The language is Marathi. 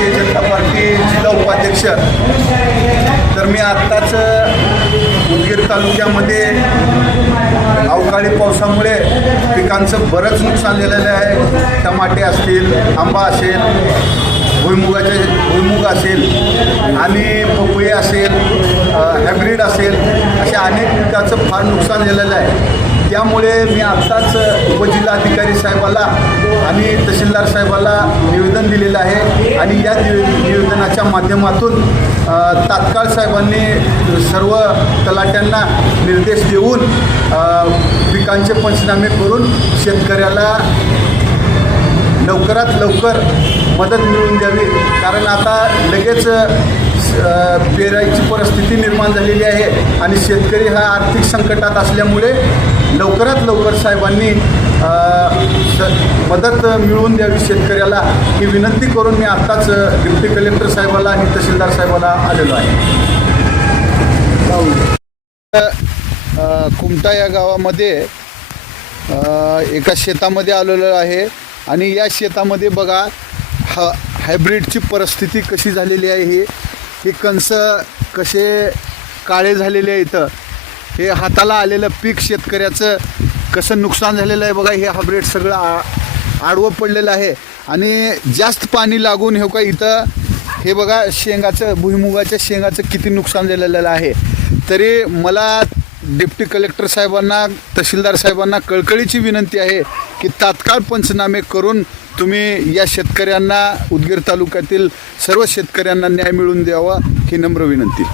भारतीय जनता पार्टी जिल्हा उपाध्यक्ष. तर मी आत्ताच उदगीर तालुक्यामध्ये अवकाळी पावसामुळे पिकांचं बरंच नुकसान झालेलं आहे. टमाटे असतील आंबा असेल भुईमुगाचे भुईमुग असेल आणि पपई असेल हायब्रीड असेल अशा अनेक पिकाचं फार नुकसान झालेलं आहे. त्यामुळे मी आत्ताच उपजिल्हाधिकारी साहेबाला आणि तहसीलदार साहेबाला निवेदन दिलेलं आहे. आणि या निवे निवेदनाच्या माध्यमातून तात्काळ साहेबांनी सर्व तलाट्यांना निर्देश देऊन पिकांचे पंचनामे करून शेतकऱ्याला लवकरात लवकर मदत मिळवून द्यावी. कारण आता लगेच पेरायची परिस्थिती निर्माण झालेली आहे आणि शेतकरी हा आर्थिक संकटात असल्यामुळे लवकरात लवकर साहेबांनी स- मदत मिळवून द्यावी शेतकऱ्याला ही विनंती करून मी आत्ताच डिप्टी कलेक्टर साहेबाला आणि तहसीलदार साहेबाला आलेलो आहे. कुमटा या गावामध्ये एका शेतामध्ये आलेलो आहे आणि या शेतामध्ये बघा हा हायब्रिडची परिस्थिती कशी झालेली आहे ही हे कणस कसे काळे झालेले आहे इथं हे हाताला आलेलं पीक शेतकऱ्याचं कसं नुकसान झालेलं आहे बघा हे हायब्रिड सगळं आ आडवं पडलेलं आहे. आणि जास्त पाणी लागून हे का इथं हे बघा शेंगाचं भुईमुगाच्या शेंगाचं किती नुकसान झालेलं आहे. तरी मला डिप्टी कलेक्टर साहेबांना तहसीलदार साहेबांना कळकळीची विनंती आहे की तात्काळ पंचनामे करून तुम्ही या शेतकऱ्यांना उदगीर तालुक्यातील सर्व शेतकऱ्यांना न्याय मिळवून द्यावा ही नम्र विनंती.